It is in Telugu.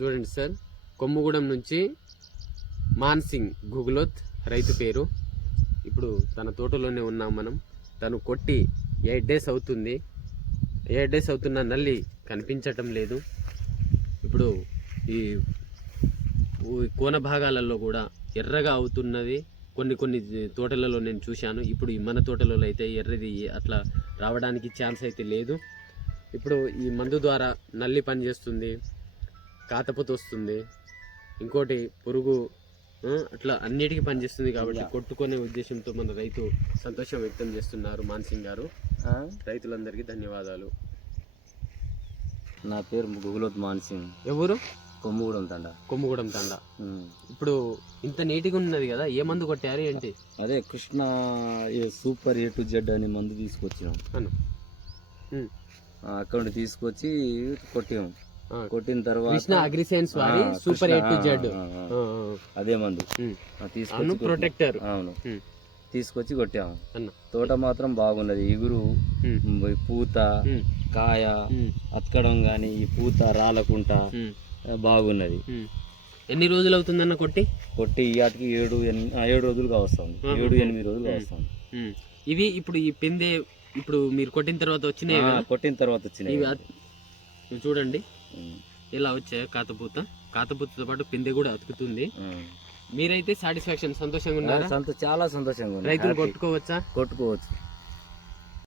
చూడండి సార్, కొమ్ముగూడెం నుంచి మాన్సింగ్ గుగులోత్ రైతు పేరు. ఇప్పుడు తన తోటలోనే ఉన్నాం మనం. తను కొట్టి 8 days అవుతుంది. 8 days అవుతున్న నల్లి కనిపించటం లేదు. ఇప్పుడు ఈ కోన భాగాలలో కూడా ఎర్రగా అవుతున్నది. కొన్ని తోటలలో నేను చూశాను. ఇప్పుడు మన తోటలలో అయితే ఎర్రది అట్లా రావడానికి ఛాన్స్ అయితే లేదు. ఇప్పుడు ఈ మందు ద్వారా నల్లి పనిచేస్తుంది, కాతపూత వస్తుంది, ఇంకోటి పురుగు అట్లా అన్నిటికీ పనిచేస్తుంది. కాబట్టి కొట్టుకునే ఉద్దేశంతో మన రైతు సంతోషం వ్యక్తం చేస్తున్నారు మాన్సింగ్ గారు. రైతులందరికీ ధన్యవాదాలు. నా పేరు గుగులోత్ మాన్సింగ్. ఎవరు? కొమ్ముగూడెం తండ. ఇప్పుడు ఇంత నీట్గా ఉన్నది కదా, ఏ మందు కొట్టారు ఏంటి? అదే Krishna super A to Z అనే మందు తీసుకొచ్చినాం. అక్కడ తీసుకొచ్చి కొట్టాము. కొట్టిన తర్వాత అగ్రిసెన్స్ వారి సూపర్ A to Z అదే మందు తీసుకొచ్చి ప్రొటెక్టర్ తీసుకొచ్చి కొట్టాము. తోట మాత్రం బాగున్నది. ఇగురు, పూత, కాయ అతకడం గాని ఈ పూత రాలకుండా బాగున్నది. ఎన్ని రోజులు అవుతుందన్న కొట్టి ఇయాటికి 7 రోజులుగా వస్తుంది. 7-8 రోజులుగా వస్తుంది. ఇవి ఇప్పుడు ఈ పెందే ఇప్పుడు మీరు కొట్టిన తర్వాత వచ్చినాయి. ఇవి చూడండి ఇలా వచ్చాయి. కాతపూతతో పాటు పెందె కూడా అతుకుతుంది. మీరైతే సాటిస్ఫాక్షన్ సంతోషంగా ఉన్నారా? చాలా సంతోషంగా ఉంది. రైతులు కొట్టుకోవచ్చా? కొట్టుకోవచ్చు.